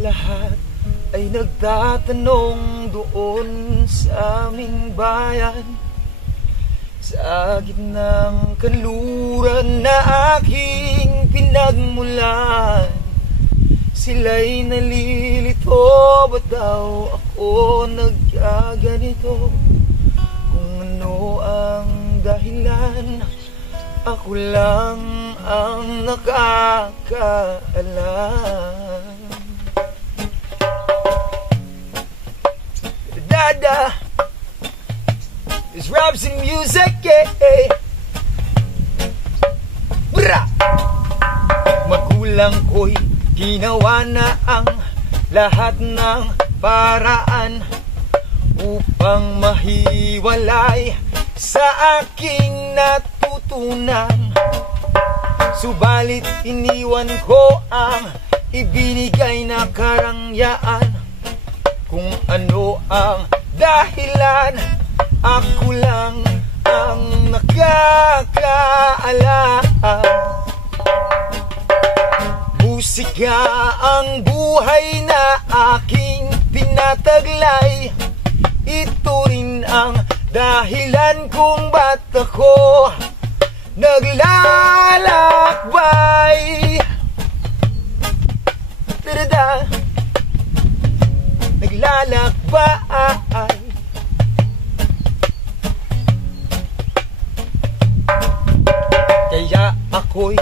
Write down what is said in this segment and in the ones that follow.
lahat ay nagtatanong doon sa aming bayan, sa gitnang kanluran na aking pinagmulan. Sila'y nalilito, ba't daw ako nagkaganito? Kung ano ang dahilan, ako lang ang nakakaalam. Dada is raps and music, eh. Bra! Magulang ko'y ginawa na ang lahat ng paraan upang mahiwalay sa aking natutunan. Subalit iniwan ko ang ibinigay na karangyaan. Kung ano ang dahilan, ako lang ang nakakaalam. Musika ang buhay na aking tinataglay. Ito rin ang dahilan kung ba't ako naglalakbay. Tada, naglalakbay. Kaya ako'y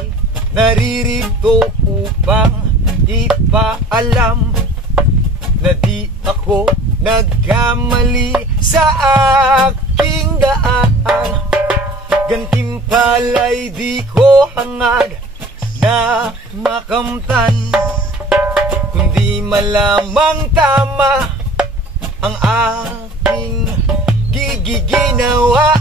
naririto upang ipaalam na di ako nagkamali sa aking daan. Gantimpala'y di ko hangad na makamtan, kundi malamang tama ang aking giginawa.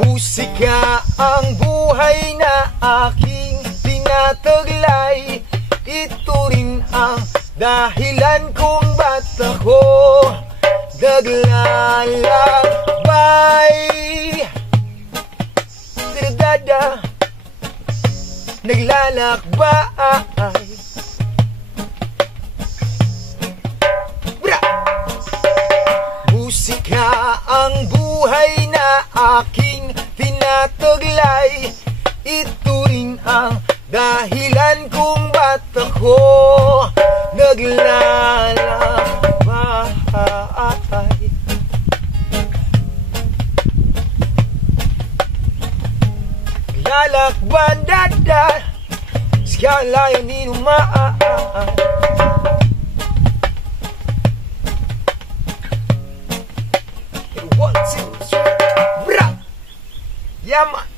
Musika ang buhay na aking tinataglay. Ito rin ang dahilan kung ba't ako naglalakbay. Dada, naglalakbay. Bra! Musika ang buhay na aking tinataglay. Ito rin ang dahilan kung ba't ako naglalakbay. Naglalakbay, dada, skalayo ni lumaan. One, two, three, bra! Yeah, man.